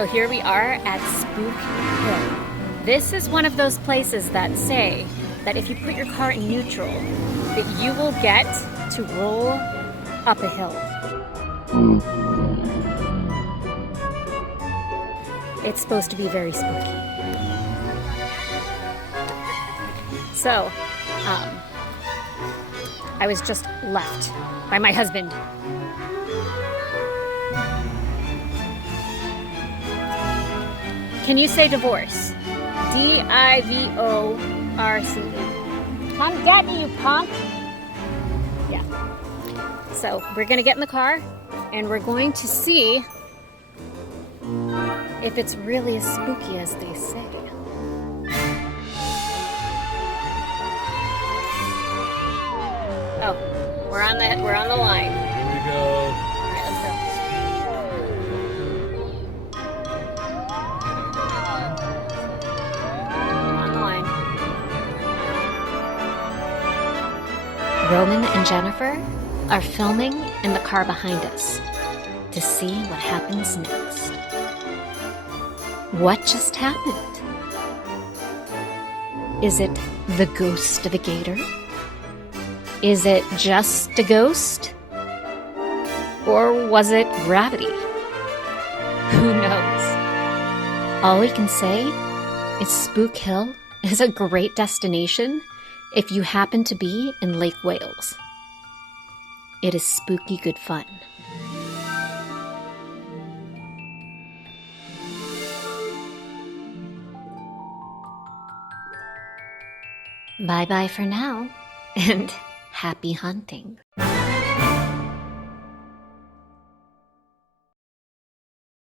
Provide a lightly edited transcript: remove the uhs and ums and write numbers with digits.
So here we are at Spook Hill. This is one of those places that say that if you put your car in neutral, that you will get to roll up a hill. It's supposed to be very spooky. So, I was just left by my husband. Can you say divorce? D-I-V-O-R-C-E. Come get me, you punk! Yeah. So, we're gonna get in the car, and we're going to see if it's really as spooky as they say. Oh, we're on the line. Here we go. All right, let's go. We're on the line. Roman and Jennifer are filming in the car behind us to see what happens next. What just happened? Is it the ghost of a gator? Is it just a ghost? Or was it gravity? Who knows? All we can say is Spook Hill is a great destination if you happen to be in Lake Wales. It is spooky good fun. Bye-bye for now, and happy hunting.